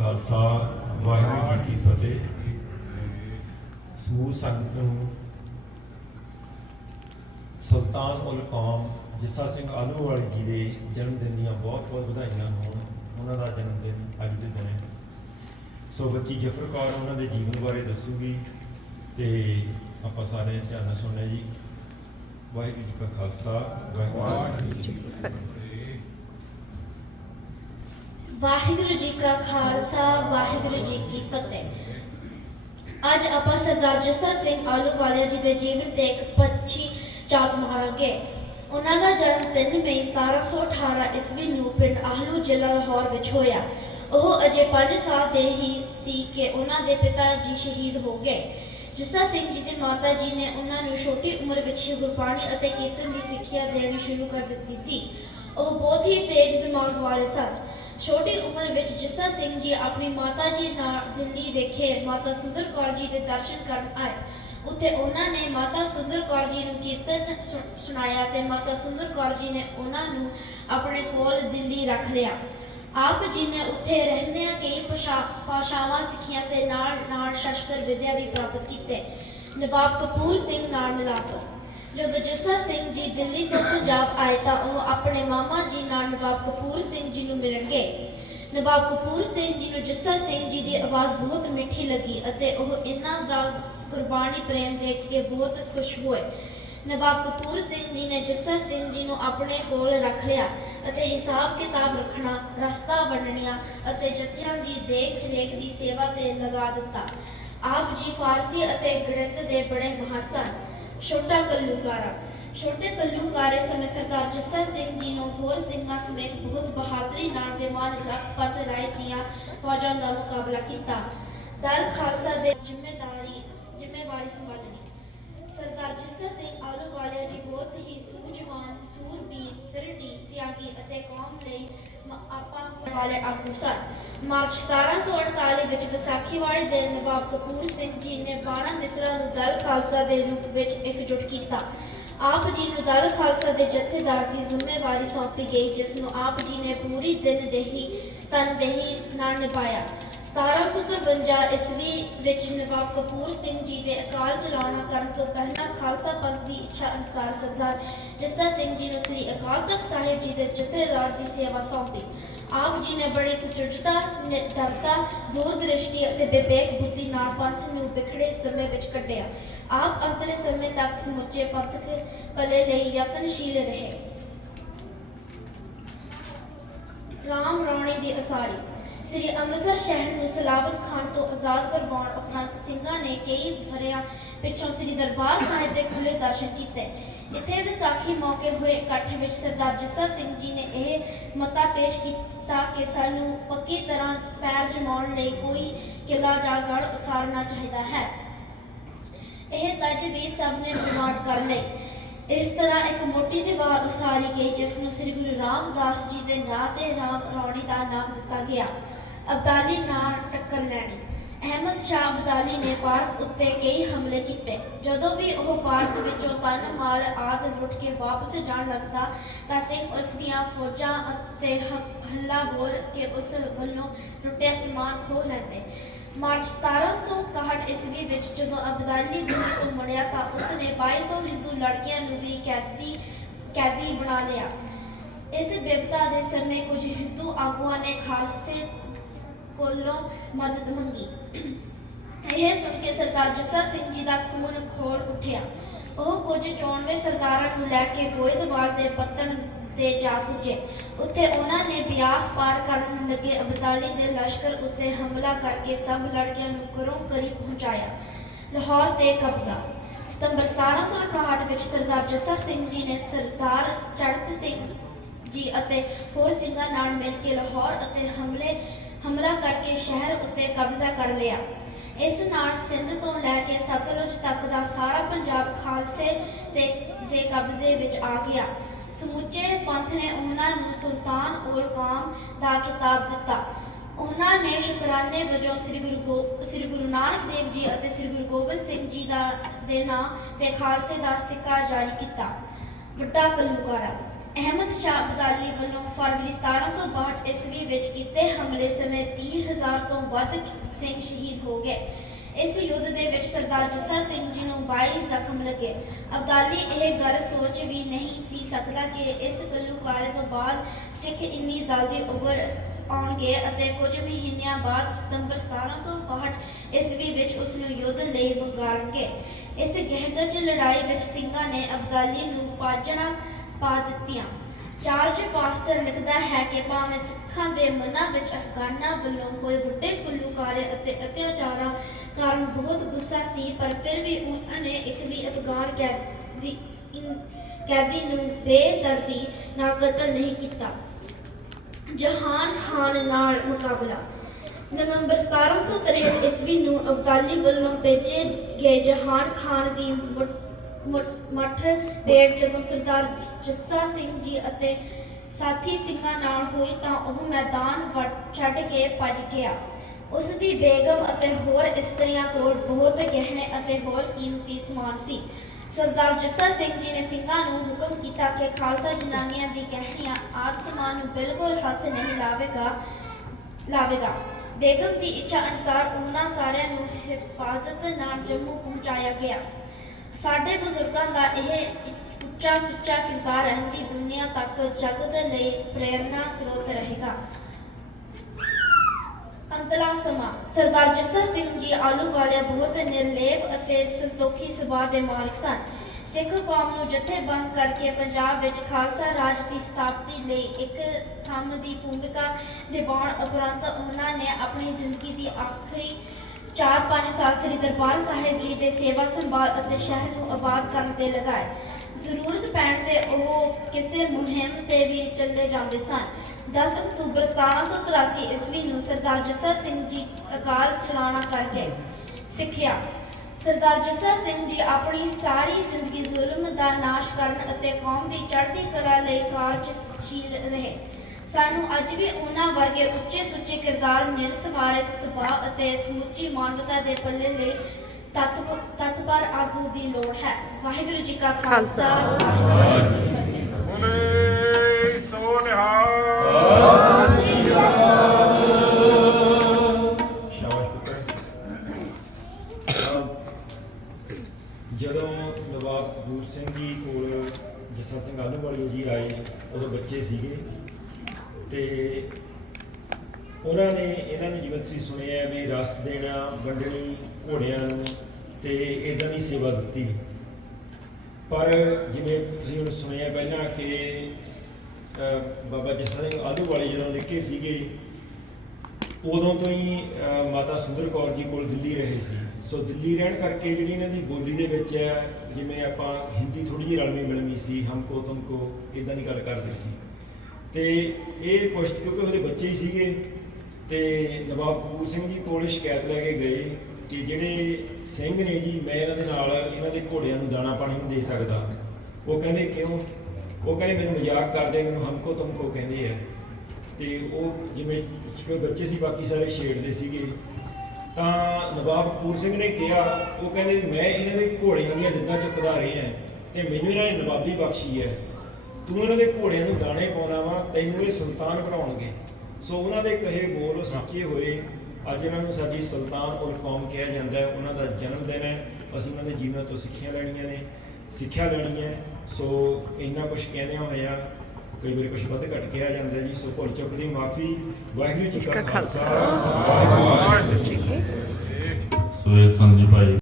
ਖਾਲਸਾ ਵਾਹਿਗੁਰੂ ਜੀ ਕੀ ਫਤਿਹ। ਸਮੂਹ ਸੰਗਤ ਨੂੰ ਸੁਲਤਾਨ ਉਲ ਕੌਮ ਜਿਸਾ ਸਿੰਘ ਆਲੂਵਾਲ ਜੀ ਦੇ ਜਨਮ ਦਿਨ ਦੀਆਂ ਬਹੁਤ ਬਹੁਤ ਵਧਾਈਆਂ ਹੋਣ, ਉਹਨਾਂ ਦਾ ਜਨਮ ਦਿਨ ਅੱਜ ਦੇ ਦਿਨ ਹੈ। ਸੋ ਬੱਚੀ ਜਫਰ ਕੌਰ ਉਹਨਾਂ ਦੇ ਜੀਵਨ ਬਾਰੇ ਦੱਸੂਗੀ ਤੇ ਆਪਾਂ ਸਾਰੇ ਧਿਆਨ ਨਾਲ ਸੁਣਨਾ ਜੀ। ਵਾਹਿਗੁਰੂ ਜੀ ਕਾ ਖਾਲਸਾ, ਵਾਹਿਗੁਰੂ ਜੀ ਕੀ ਫਤਿਹ। ਵਾਹਿਗੁਰੂ ਜੀ ਕਾ ਖਾਲਸਾ, ਵਾਹਿਗੁਰੂ ਜੀ ਕੀ ਫਤਿਹ। ਅੱਜ ਆਪਾਂ ਸਰਦਾਰ ਜੱਸਾ ਸਿੰਘ ਆਲੂਵਾਲੀਆ ਜੀ ਦੇ ਜੀਵਨ ਤੇ ਇੱਕ ਪੱਛੀ ਚਾਕ ਮਾਰਾਂਗੇ। ਉਹਨਾਂ ਦਾ ਜਨਮ 3 ਮਈ 1718 ਈਸਵੀ ਨੂੰ ਪਿੰਡ ਆਹਲੂ ਜ਼ਿਲ੍ਹਾ ਲਾਹੌਰ ਵਿੱਚ ਹੋਇਆ। ਉਹ ਅਜੇ 5 ਸਾਲ ਦੇ ਹੀ ਸੀ ਕਿ ਉਹਨਾਂ ਦੇ ਪਿਤਾ ਜੀ ਸ਼ਹੀਦ ਹੋ ਗਏ। ਜੱਸਾ ਸਿੰਘ ਜੀ ਦੇ ਮਾਤਾ ਜੀ ਨੇ ਉਹਨਾਂ ਨੂੰ ਛੋਟੀ ਉਮਰ ਵਿੱਚ ਹੀ ਗੁਰਬਾਣੀ ਅਤੇ ਕੀਰਤਨ ਦੀ ਸਿੱਖਿਆ ਦੇਣੀ ਸ਼ੁਰੂ ਕਰ ਦਿੱਤੀ ਸੀ। ਉਹ ਬਹੁਤ ਹੀ ਤੇਜ਼ ਦਿਮਾਗ ਵਾਲੇ ਸਨ। ਛੋਟੀ ਉਮਰ ਵਿੱਚ ਜੱਸਾ ਸਿੰਘ ਜੀ ਆਪਣੀ ਮਾਤਾ ਜੀ ਨਾਲ ਦਿੱਲੀ ਵਿਖੇ ਮਾਤਾ ਸੁੰਦਰ ਕੌਰ ਜੀ ਦੇ ਦਰਸ਼ਨ ਕਰਨ ਆਏ। ਉੱਥੇ ਉਹਨਾਂ ਨੇ ਮਾਤਾ ਸੁੰਦਰ ਕੌਰ ਜੀ ਨੂੰ ਕੀਰਤਨ ਸੁ- ਸੁਣਾਇਆ ਤੇ ਮਾਤਾ ਸੁੰਦਰ ਕੌਰ ਜੀ ਨੇ ਉਹਨਾਂ ਨੂੰ ਆਪਣੇ ਕੋਲ ਦਿੱਲੀ ਰੱਖ ਲਿਆ। ਆਪ ਜੀ ਨੇ ਉੱਥੇ ਰਹਿੰਦਿਆਂ ਕਈ ਭਾਸ਼ਾ- ਭਾਸ਼ਾਵਾਂ ਸਿੱਖੀਆਂ ਤੇ ਨਾਲ ਨਾਲ ਸ਼ਸਤਰ ਵਿਦਿਆ ਵੀ ਪ੍ਰਾਪਤ ਕੀਤੇ। ਨਵਾਬ ਕਪੂਰ ਸਿੰਘ ਨਾਲ ਮਿਲਾਪ। ਜਦੋਂ ਜੱਸਾ ਸਿੰਘ ਜੀ ਦਿੱਲੀ ਤੋਂ ਪੰਜਾਬ ਆਏ ਤਾਂ ਉਹ ਆਪਣੇ ਮਾਮਾ ਜੀ ਨਾਲ ਨਵਾਬ ਕਪੂਰ ਸਿੰਘ ਜੀ ਨੂੰ ਮਿਲਣ ਗਏ। ਨਵਾਬ ਕਪੂਰ ਸਿੰਘ ਜੀ ਨੂੰ ਜੱਸਾ ਸਿੰਘ ਜੀ ਦੀ ਆਵਾਜ਼ ਬਹੁਤ ਮਿੱਠੀ ਲੱਗੀ ਅਤੇ ਉਹ ਇਹਨਾਂ ਦਾ ਗੁਰਬਾਣੀ ਪ੍ਰੇਮ ਦੇਖ ਕੇ ਬਹੁਤ ਖੁਸ਼ ਹੋਏ। ਨਵਾਬ ਕਪੂਰ ਸਿੰਘ ਜੀ ਨੇ ਜੱਸਾ ਸਿੰਘ ਜੀ ਨੂੰ ਆਪਣੇ ਕੋਲ ਰੱਖ ਲਿਆ ਅਤੇ ਹਿਸਾਬ ਕਿਤਾਬ ਰੱਖਣਾ, ਰਸਤਾ ਵੰਡਣੀਆਂ ਅਤੇ ਜਥਿਆਂ ਦੀ ਦੇਖ ਰੇਖ ਦੀ ਸੇਵਾ ਤੇ ਲਗਾ ਦਿੱਤਾ। ਆਪ ਜੀ ਫਾਰਸੀ ਅਤੇ ਗਣਿਤ ਦੇ ਬੜੇ ਮਾਹਰ ਸਨ। ਛੋਟਾ ਕੱਲੂਕਾਰਾ। ਛੋਟੇ ਕੱਲੂਕਾਰੇ ਸਮੇਂ ਸਰਦਾਰ ਜੱਸਾ ਸਿੰਘ ਜੀ ਨੂੰ ਹੋਰ ਸਿੰਘਾਂ ਸਮੇਤ ਬਹੁਤ ਬਹਾਦਰੀ ਨਾਲ ਦੇਵਾਨ ਲਖਪਤ ਰਾਏ ਦੀਆਂ ਫੌਜਾਂ ਦਾ ਮੁਕਾਬਲਾ ਕੀਤਾ। ਦਲ ਖਾਲਸਾ ਦੇ ਜ਼ਿੰਮੇਦਾਰੀ ਜ਼ਿੰਮੇਵਾਰੀ ਸੰਭਾਲਣੀ ਸਰਦਾਰ ਜੱਸਾ ਸਿੰਘ ਆਲੂਵਾਲੀਆ ਜੀ ਬਹੁਤ ਹੀ ਸੂਝਵਾਨ, ਸੂਰਬੀਰ, ਸਿਰਟੀ, ਤਿਆਗੀ ਅਤੇ ਕੌਮ ਲਈ ਆਪਾਂ ਵਾਲੇ ਆਗੂ ਸਨ। ਮਾਰਚ 1748 ਵਿੱਚ ਵਿਸਾਖੀ ਵਾਲੇ ਦਿਨ ਨਵਾਬ ਕਪੂਰ ਸਿੰਘ ਜੀ ਨੇ ਬਾਣਾ ਮਿਸਰਾਂ ਨੂੰ ਦਲ ਖਾਲਸਾ ਦੇ ਰੂਪ ਵਿੱਚ ਇਕਜੁੱਟ ਕੀਤਾ। ਆਪ ਜੀ ਨੂੰ ਦਲ ਖਾਲਸਾ ਦੇ ਜਥੇਦਾਰ ਦੀ ਜ਼ਿੰਮੇਵਾਰੀ ਸੌਂਪੀ ਗਈ, ਜਿਸ ਨੂੰ ਆਪ ਜੀ ਨੇ ਪੂਰੀ ਦਿਨ ਦੇਹੀ, ਤਨਦੇਹੀ ਨਾਲ ਨਿਭਾਇਆ। 1753 ਈਸਵੀ ਵਿੱਚ ਨਵਾਬ ਕਪੂਰ ਸਿੰਘ ਜੀ ਦੇ ਅਕਾਲ ਚਲਾਣਾ ਕਰਨ ਤੋਂ ਪਹਿਲਾਂ ਖਾਲਸਾ ਪੰਥ ਦੀ ਇੱਛਾ ਅਨੁਸਾਰ ਸਰਦਾਰ ਜੱਸਾ ਸਿੰਘ ਜੀ ਨੂੰ ਸ੍ਰੀ ਅਕਾਲ ਤਖਤ ਸਾਹਿਬ ਜੀ ਦੇ ਜਥੇਦਾਰ ਦੀ ਸੇਵਾ ਸੌਂਪੀ। ਆਪ ਜੀ ਨੇ ਬੜੀ ਸੁਚੱਜਤਾ ਨਿਡਰਤਾ ਦੂਰਦ੍ਰਿਸ਼ਟੀ ਅਤੇ ਵਿਵੇਕ ਬੁੱਧੀ ਨਾਲ ਪੰਥ ਨੂੰ ਵਿਖੜੇ ਸਮੇਂ ਵਿੱਚ ਕੱਢਿਆ। ਆਪ ਅੰਤਲੇ ਸਮੇਂ ਤੱਕ ਸਮੁੱਚੇ ਪੰਥਕ ਭਲੇ ਲਈ ਯਤਨਸ਼ੀਲ ਰਹੇ। ਰਾਮ ਰਾਣੀ ਦੀ ਅਸਾਰੀ ਸ੍ਰੀ ਅੰਮ੍ਰਿਤਸਰ ਸ਼ਹਿਰ ਨੂੰ ਸਲਾਵਤ ਖਾਨ ਤੋਂ ਆਜ਼ਾਦ ਕਰਵਾਉਣ ਉਪਰੰਤ ਸਿੰਘਾਂ ਨੇ ਕਈ ਵਰਿਆਂ ਪਿੱਛੋਂ ਸ੍ਰੀ ਦਰਬਾਰ ਸਾਹਿਬ ਦੇ ਖੁੱਲੇ ਦਰਸ਼ਨ ਕੀਤੇ। ਇੱਥੇ ਵਿਸਾਖੀ ਮੌਕੇ ਹੋਏ ਇਕੱਠ ਵਿੱਚ ਸਰਦਾਰ ਜੱਸਾ ਸਿੰਘ ਜੀ ਨੇ ਇਹ ਮਤਾ ਪੇਸ਼ ਕੀਤਾ ਕਿ ਸਾਨੂੰ ਪੱਕੀ ਤਰ੍ਹਾਂ ਪੈਰ ਜਮਾਉਣ ਲਈ ਕੋਈ ਕਿਲਾ ਜਾਂ ਗੜ੍ਹ ਉਸਾਰਨਾ ਚਾਹੀਦਾ ਹੈ। ਇਹ ਤਜਵੀਜ਼ ਸਭ ਨੇ ਪ੍ਰਮਾਣ ਕਰ ਲਈ ਇਸ ਤਰ੍ਹਾਂ ਇੱਕ ਮੋਟੀ ਦੀਵਾਰ ਉਸਾਰੀ ਗਈ, ਜਿਸ ਨੂੰ ਸ੍ਰੀ ਗੁਰੂ ਰਾਮਦਾਸ ਜੀ ਦੇ ਨਾਂ ਤੇ ਰਾਮ ਰੌਣੀ ਦਾ ਨਾਮ ਦਿੱਤਾ ਗਿਆ। ਅਬਦਾਲੀ ਨਾਲ ਟੱਕਰ ਲੈਣੀ। ਅਹਿਮਦ ਸ਼ਾਹ ਅਬਦਾਲੀ ਨੇ ਭਾਰਤ ਉੱਤੇ ਕਈ ਹਮਲੇ ਕੀਤੇ। ਜਦੋਂ ਵੀ ਉਹ ਭਾਰਤ ਵਿੱਚੋਂ ਤਨ, ਮਾਲ ਆਦਿ ਲੁੱਟ ਕੇ ਵਾਪਸ ਜਾਣ ਲੱਗਦਾ, ਤਾਂ ਸਿੰਘ ਉਸ ਦੀਆਂ ਫੌਜਾਂ ਅਤੇ ਹੱਲਾ ਬੋਲ ਕੇ ਉਸ ਵੱਲੋਂ ਲੁੱਟਿਆ ਸਮਾਨ ਖੋਹ ਲੈਂਦੇ। ਮਾਰਚ 1761 ਈਸਵੀ ਵਿੱਚ ਜਦੋਂ ਅਬਦਾਲੀ ਦਿੱਲੀ ਤੋਂ ਮੁੜਿਆ ਤਾਂ ਉਸਨੇ 2200 ਹਿੰਦੂ ਲੜਕੀਆਂ ਨੂੰ ਵੀ ਕੈਦੀ ਕੈਦੀ ਬਣਾ ਲਿਆ। ਇਸ ਵਿਪਤਾ ਦੇ ਸਮੇਂ ਕੁਝ ਹਿੰਦੂ ਆਗੂਆਂ ਨੇ ਖਾਲਸੇ ਕੋਲੋਂ ਮਦਦ ਮੰਗੀ। ਇਹ ਸੁਣ ਕੇ ਸਰਦਾਰ ਜੱਸਾ ਸਿੰਘ ਜੀ ਦਾ ਖੂਨ ਖੋਲ ਉੱਠਿਆ। ਉਹ ਕੁਝ ਚੋਣਵੇਂ ਸਰਦਾਰਾਂ ਨੂੰ ਲੈ ਕੇ ਗੋਇੰਦਵਾਲ ਦੇ ਪੱਤਣ ਤੇ ਜਾ ਪੁੱਜੇ। ਉੱਥੇ ਉਹਨਾਂ ਨੇ ਬਿਆਸ ਪਾਰ ਕਰਨ ਲੱਗੇ। ਅਬਦਾਲੀ ਦੇ ਲਸ਼ਕਰ ਉੱਤੇ ਹਮਲਾ ਕਰਕੇ ਸਭ ਲੜਕਿਆਂ ਨੂੰ ਘਰੋਂ ਕਰੀ ਪਹੁੰਚਾਇਆ। ਲਾਹੌਰ ਤੇ ਕਬਜ਼ਾ। ਸਤੰਬਰ 1761 ਵਿੱਚ ਸਰਦਾਰ ਜੱਸਾ ਸਿੰਘ ਜੀ ਨੇ ਸਰਦਾਰ ਚੜਤ ਸਿੰਘ ਜੀ ਅਤੇ ਹੋਰ ਸਿੰਘਾਂ ਨਾਲ ਮਿਲ ਕੇ ਲਾਹੌਰ ਅਤੇ ਹਮਲੇ, ਹਮਲਾ ਕਰਕੇ ਸ਼ਹਿਰ ਉੱਤੇ ਕਬਜ਼ਾ ਕਰ ਲਿਆ। ਇਸ ਨਾਲ ਸਿੰਧ ਤੋਂ ਲੈ ਕੇ ਸਤਲੁਜ ਤੱਕ ਦਾ ਸਾਰਾ ਪੰਜਾਬ ਖਾਲਸੇ ਦੇ ਦੇ ਕਬਜ਼ੇ ਵਿੱਚ ਆ ਗਿਆ। ਸਮੁੱਚੇ ਪੰਥ ਨੇ ਉਹਨਾਂ ਨੂੰ ਸੁਲਤਾਨ ਉਲ ਕੌਮ ਦਾ ਖਿਤਾਬ ਦਿੱਤਾ। ਉਹਨਾਂ ਨੇ ਸ਼ੁਕਰਾਨੇ ਵਜੋਂ ਸ੍ਰੀ ਗੁਰੂ ਗੋ ਸ੍ਰੀ ਗੁਰੂ ਨਾਨਕ ਦੇਵ ਜੀ ਅਤੇ ਸ੍ਰੀ ਗੁਰੂ ਗੋਬਿੰਦ ਸਿੰਘ ਜੀ ਦਾ, ਦੇ ਨਾਂ ਤੇ ਖਾਲਸੇ ਦਾ ਸਿੱਕਾ ਜਾਰੀ ਕੀਤਾ। ਵੱਡਾ ਕੱਲੂਕਾਰਾ। ਅਹਿਮਦ ਸ਼ਾਹ ਅਬਦਾਲੀ ਵੱਲੋਂ ਫਰਵਰੀ 1762 ਈਸਵੀ ਵਿੱਚ ਕੀਤੇ ਹਮਲੇ ਸਮੇਂ 30000 ਤੋਂ ਵੱਧ ਸਿੰਘ ਸ਼ਹੀਦ ਹੋ ਗਏ। ਇਸ ਯੁੱਧ ਦੇ ਵਿੱਚ ਸਰਦਾਰ ਜੱਸਾ ਸਿੰਘ ਜੀ ਨੂੰ 22 ਜ਼ਖਮ ਲੱਗੇ। ਅਬਦਾਲੀ ਇਹ ਗੱਲ ਸੋਚ ਵੀ ਨਹੀਂ ਸੀ ਸਕਦਾ ਕਿ ਇਸ ਘੱਲੂਘਾਰੇ ਤੋਂ ਬਾਅਦ ਸਿੱਖ ਇੰਨੀ ਜਲਦੀ ਉਭਰ ਆਉਣਗੇ ਅਤੇ ਕੁਝ ਮਹੀਨਿਆਂ ਬਾਅਦ ਸਤੰਬਰ 1762 ਈਸਵੀ ਵਿੱਚ ਉਸ ਨੂੰ ਯੁੱਧ ਲਈ ਵੰਗਾਰਨਗੇ। ਇਸ ਗਹਿਦਜ ਲੜਾਈ ਵਿੱਚ ਸਿੰਘਾਂ ਨੇ ਅਬਦਾਲੀ ਨੂੰ ਪਾਜਣਾ ਪਾ ਦਿੱਤੀਆਂ। ਚਾਰਜ ਪਾਸਟਰ ਲਿਖਦਾ ਹੈ ਕਿ ਭਾਵੇਂ ਸਿੱਖਾਂ ਦੇ ਮਨਾਂ ਵਿੱਚ ਅਫਗਾਨਾਂ ਵੱਲੋਂ ਹੋਏ ਵੱਡੇ ਕੁੱਲੂਕਾਰੇ ਅਤੇ ਅਤਿਆਚਾਰਾਂ ਕਾਰਨ ਬਹੁਤ ਗੁੱਸਾ ਸੀ, ਪਰ ਫਿਰ ਵੀ ਉਹਨਾਂ ਨੇ ਇੱਕ ਵੀ ਅਫਗਾਨ ਕੈਦੀ ਕੈਦੀ ਨੂੰ ਬੇਦਰਦੀ ਨਾਲ ਕਤਲ ਨਹੀਂ ਕੀਤਾ। ਜਹਾਨ ਖਾਨ ਨਾਲ ਮੁਕਾਬਲਾ। ਨਵੰਬਰ 1763 ਈਸਵੀ ਨੂੰ ਅਬਦਾਲੀ ਵੱਲੋਂ ਭੇਜੇ ਗਏ ਜਹਾਨ ਖਾਨ ਦੀ ਮੁੱਠ- ਮੱਠ ਭੇਟ ਜਦੋਂ ਸਰਦਾਰ ਜੱਸਾ ਸਿੰਘ ਜੀ ਅਤੇ ਸਾਥੀ ਸਿੰਘਾਂ ਨਾਲ ਹੋਈ ਤਾਂ ਉਹ ਮੈਦਾਨ ਛੱਡ ਕੇ ਭੱਜ ਗਿਆ। ਉਸ ਦੀ ਬੇਗਮ ਅਤੇ ਹੋਰ ਇਸਤਰੀਆਂ ਕੋਲ ਬਹੁਤ ਗਹਿਣੇ ਅਤੇ ਹੋਰ ਕੀਮਤੀ ਸਮਾਨ ਸੀ। ਸਰਦਾਰ ਜੱਸਾ ਸਿੰਘ ਜੀ ਨੇ ਸਿੰਘਾਂ ਨੂੰ ਹੁਕਮ ਕੀਤਾ ਕਿ ਖਾਲਸਾ ਜਨਾਨੀਆਂ ਦੀ ਗਹਿਣੀਆਂ ਆਦਿ ਸਮਾਨ ਨੂੰ ਬਿਲਕੁਲ ਹੱਥ ਨਹੀਂ ਲਾਵੇਗਾ ਲਾਵੇਗਾ। ਬੇਗਮ ਦੀ ਇੱਛਾ ਅਨੁਸਾਰ ਉਹਨਾਂ ਸਾਰਿਆਂ ਨੂੰ ਹਿਫਾਜ਼ਤ ਨਾਲ ਜੰਮੂ ਪਹੁੰਚਾਇਆ ਗਿਆ। ਸਾਡੇ ਬਜ਼ੁਰਗਾਂ ਦਾ ਇਹ ਉੱਚਾ ਸੁੱਚਾ ਕਿਰਦਾਰ ਰਹਿੰਦੀ ਦੁਨੀਆ ਤੱਕ ਜਗਤ ਲਈ ਪ੍ਰੇਰਨਾ ਸਰੋਤ ਰਹੇਗਾ। ਅੰਤਲਾ ਸਮਾਂ। ਸਰਦਾਰ ਜੱਸਾ ਸਿੰਘ ਜੀ ਆਲੂਵਾਲੀਆ ਬਹੁਤ ਨਿਰਲੇਪ ਅਤੇ ਸੰਤੋਖੀ ਸੁਭਾਅ ਦੇ ਮਾਲਕ ਸਨ। ਸਿੱਖ ਕੌਮ ਨੂੰ ਜਥੇਬੰਦ ਕਰਕੇ ਪੰਜਾਬ ਵਿੱਚ ਖਾਲਸਾ ਰਾਜ ਦੀ ਸਥਾਪਤੀ ਲਈ ਇੱਕ ਥੰਮ ਦੀ ਭੂਮਿਕਾ ਨਿਭਾਉਣ ਉਪਰੰਤ ਉਹਨਾਂ ਨੇ ਆਪਣੀ ਜ਼ਿੰਦਗੀ ਦੀ ਆਖਰੀ 4-5 ਸਾਲ ਸ੍ਰੀ ਦਰਬਾਰ ਸਾਹਿਬ ਜੀ ਦੇ ਸੇਵਾ ਸੰਭਾਲ ਅਤੇ ਸ਼ਹਿਰ ਨੂੰ ਆਬਾਦ ਕਰਨ ਤੇ ਲਗਾਏ। ਜ਼ਰੂਰਤ ਪੈਣ ਤੇ ਉਹ ਕਿਸੇ ਮੁਹਿੰਮ ਤੇ ਵੀ ਚੱਲੇ ਜਾਂਦੇ ਸਨ। 10 ਅਕਤੂਬਰ 1783 ਈਸਵੀ ਨੂੰ ਸਰਦਾਰ ਜੱਸਾ ਸਿੰਘ ਜੀ ਅਕਾਲ ਚਲਾਣਾ ਕਰਕੇ ਸਿੱਖਿਆ। ਸਰਦਾਰ ਜੱਸਾ ਸਿੰਘ ਜੀ ਆਪਣੀ ਸਾਰੀ ਜ਼ਿੰਦਗੀ ਜ਼ੁਲਮ ਦਾ ਨਾਸ਼ ਕਰਨ ਅਤੇ ਕੌਮ ਦੀ ਚੜ੍ਹਦੀ ਕਲਾ ਲਈ ਕਾਰਜਸ਼ੀਲ ਰਹੇ। ਸਾਨੂੰ ਅੱਜ ਵੀ ਉਹਨਾਂ ਵਰਗੇ ਉੱਚੇ ਸੁੱਚੇ ਕਿਰਦਾਰ ਨਿਰਸਵਾਰਤ ਸੁਭਾਅ ਅਤੇ ਸਮੁੱਚੀ ਮਾਨਵਤਾ ਦੇ ਪੱਲੇ ਲਈ ਤਤਪ ਤਤਪਰ ਆਗੂ ਦੀ ਲੋੜ ਹੈ। ਵਾਹਿਗੁਰੂ ਜੀ ਕਾ ਖਾਲਸਾ ਉਹਨਾਂ ਨੇ ਇਹਨਾਂ ਨੂੰ ਜਿਵੇਂ ਤੁਸੀਂ ਸੁਣਿਆ ਵੀ ਰਸਤ ਦੇਣਾ ਵੰਡਣੀ ਘੋੜਿਆਂ ਨੂੰ ਤੇ ਇਦਾਂ ਦੀ ਸੇਵਾ ਦਿੱਤੀ। ਪਰ ਜਿਵੇਂ ਤੁਸੀਂ ਹੁਣ ਸੁਣਿਆ ਪਹਿਲਾਂ ਕਿ ਬਾਬਾ ਜੱਸਾ ਸਿੰਘ ਆਲੂ ਵਾਲੇ ਜਦੋਂ ਨਿੱਕੇ ਸੀਗੇ, ਉਦੋਂ ਤੋਂ ਹੀ ਮਾਤਾ ਸੁੰਦਰ ਕੌਰ ਜੀ ਕੋਲ ਦਿੱਲੀ ਰਹੇ ਸੀ। ਸੋ ਦਿੱਲੀ ਰਹਿਣ ਕਰਕੇ ਜਿਹੜੀ ਇਹਨਾਂ ਦੀ ਬੋਲੀ ਦੇ ਵਿੱਚ ਹੈ, ਜਿਵੇਂ ਆਪਾਂ ਹਿੰਦੀ ਥੋੜੀ ਜਿਹੀ ਰਲਵੀਂ ਮਿਲਮੀ ਸੀ, ਹਮਕੋ ਤੁਮਕੋ ਇਦਾਂ ਦੀ ਗੱਲ ਕਰਦੇ ਸੀ। ਤੇ ਇਹ ਕੁਛ, ਕਿਉਂਕਿ ਉਹਦੇ ਬੱਚੇ ਹੀ ਸੀਗੇ ਤੇ ਨਵਾਬ ਕਪੂਰ ਸਿੰਘ ਜੀ ਕੋਲ ਸ਼ਿਕਾਇਤ ਲੈ ਕੇ ਗਏ ਕਿ ਜਿਹੜੇ ਸਿੰਘ ਨੇ ਜੀ, ਮੈਂ ਇਹਨਾਂ ਦੇ ਨਾਲ ਇਹਨਾਂ ਦੇ ਘੋੜਿਆਂ ਨੂੰ ਦਾਣਾ ਪਾਣੀ ਨਹੀਂ ਦੇ ਸਕਦਾ। ਉਹ ਕਹਿੰਦੇ, ਕਿਉਂ? ਉਹ ਕਹਿੰਦੇ, ਮੈਨੂੰ ਮਜ਼ਾਕ ਕਰਦੇ, ਮੈਨੂੰ ਹਮਕੋ ਤੁਮਕੋ ਕਹਿੰਦੇ ਆ। ਤੇ ਉਹ ਜਿਵੇਂ ਕੋਈ ਬੱਚੇ ਸੀ, ਬਾਕੀ ਸਾਰੇ ਛੇੜਦੇ ਸੀਗੇ। ਤਾਂ ਨਵਾਬ ਕਪੂਰ ਸਿੰਘ ਨੇ ਕਿਹਾ, ਉਹ ਕਹਿੰਦੇ, ਮੈਂ ਇਹਨਾਂ ਦੇ ਘੋੜਿਆਂ ਦੀਆਂ ਜਿੱਦਾਂ ਚੁੱਕਦਾ ਰਿਹਾ ਤੇ ਮੈਨੂੰ ਇਹਨਾਂ ਨੇ ਨਵਾਬੀ ਬਖਸ਼ੀ ਹੈ। ਤੂੰ ਇਹਨਾਂ ਦੇ ਘੋੜਿਆਂ ਨੂੰ ਦਾਣੇ ਪਾਉਣਾ ਵਾ, ਤੈਨੂੰ ਇਹ ਸੁਲਤਾਨ ਬਣਾਉਣਗੇ। ਸੋ ਉਹਨਾਂ ਦੇ ਕਹੇ ਬੋਲ ਸੱਚੇ ਹੋਏ। ਅੱਜ ਇਹਨਾਂ ਨੂੰ ਸਾਡੀ ਸੁਲਤਾਨ ਉਲ ਕੌਮ ਕਿਹਾ ਜਾਂਦਾ ਹੈ। ਉਹਨਾਂ ਦਾ ਜਨਮ ਦਿਨ ਹੈ। ਅਸੀਂ ਉਹਨਾਂ ਦੇ ਜੀਵਨ ਤੋਂ ਸਿੱਖਿਆ ਲੈਣੀਆਂ ਨੇ ਸਿੱਖਿਆ ਲੈਣੀ ਹੈ। ਸੋ ਇੰਨਾ ਕੁਝ ਕਹਿੰਦੇ ਹੋਇਆ ਕਈ ਵਾਰੀ ਕੁਝ ਵੱਧ ਘਟ ਕਿਹਾ ਜਾਂਦਾ ਜੀ। ਸੋ ਭੁੱਲ ਚੁੱਕ ਦੀ ਮਾਫੀ। ਵਾਹਿਗੁਰੂ ਜੀ ਕਾ ਖਾਲਸਾ। ਵਾਹਿਗੁਰੂ ਜੀ ਕੀ ਫਤਿਹ ਵਾਹਿਗੁਰੂ ਜੀ ਕੀ ਫਤਿਹ। ਸੋ ਇਹ ਸੰਜੀ ਭਾਈ